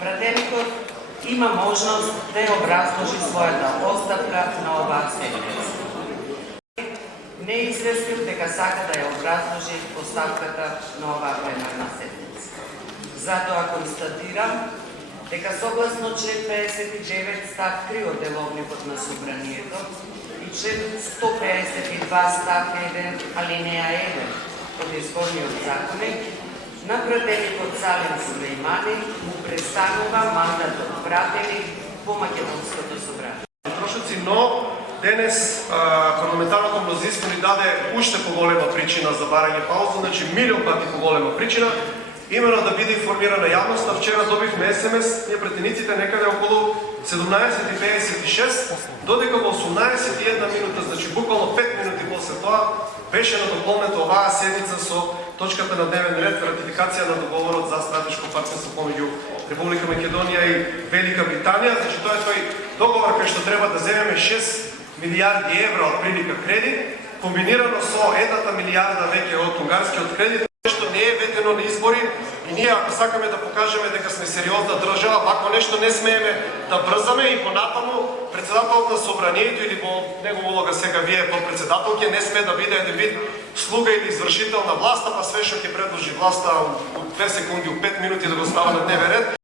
Пратеникот има можност да ја образложи својата оставка на оваа седница. Не известил дека сака да ја образложи оставката на оваа пленарна седница. Затоа констатирам дека согласно член 59 став 3 од Деловникот на Собранието и член 152 став 1 алинеја 1 од Изборниот законник, на пратеникот Салим Сулејмани му престанува мандатот пратеник по Македонското собрание. Трошоци, но денес парламентарното мнозинство ни даде уште поголема причина за барање пауза, значи милион пати поголема причина, именно да биде информирана јавноста. Вчера добивме СМС, ние пратениците некаде околу 17:56, додека во 18:01 минута, значи буквално 5 минути после тоа, беше надополнета оваа седница со точката на дневен ред ратификација на договорот за стратешко партнерство помеѓу Република Македонија и Велика Британија. Значи тоа е тој договор кај што треба да земеме 6 милијарди евра од прилика кредит, комбинирано со 1 милијарда веќе од унгарскиот кредит, што не е ведено на избори. И ние, ако сакаме да покажеме дека сме сериозна држава, вако нешто не смееме да брзаме и понатаму председателот на Собранието или во негова улога сега вие подпредседателки не сме да биде еден вид слуга или извршител на власта, па све што ќе предложи власта од 2 секунди, од 5 минути да го става на дневен ред.